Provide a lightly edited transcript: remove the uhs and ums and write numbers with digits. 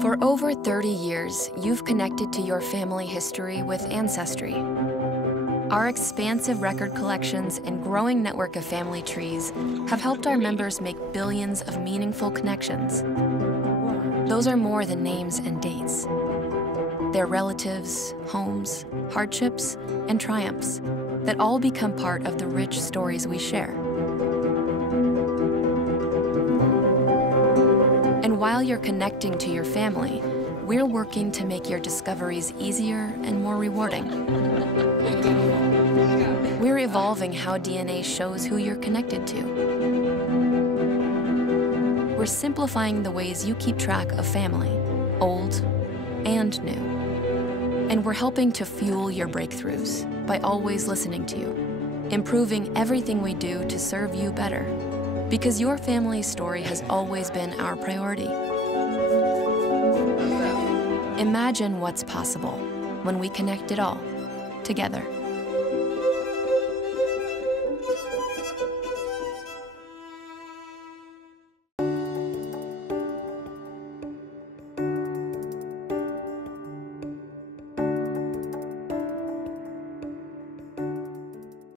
For over 30 years, you've connected to your family history with Ancestry. Our expansive record collections and growing network of family trees have helped our members make billions of meaningful connections. Those are more than names and dates. They're relatives, homes, hardships, and triumphs that all become part of the rich stories we share. And while you're connecting to your family, we're working to make your discoveries easier and more rewarding. We're evolving how DNA shows who you're connected to. We're simplifying the ways you keep track of family, old and new. And we're helping to fuel your breakthroughs by always listening to you, improving everything we do to serve you better, because your family's story has always been our priority. Imagine what's possible when we connect it all together.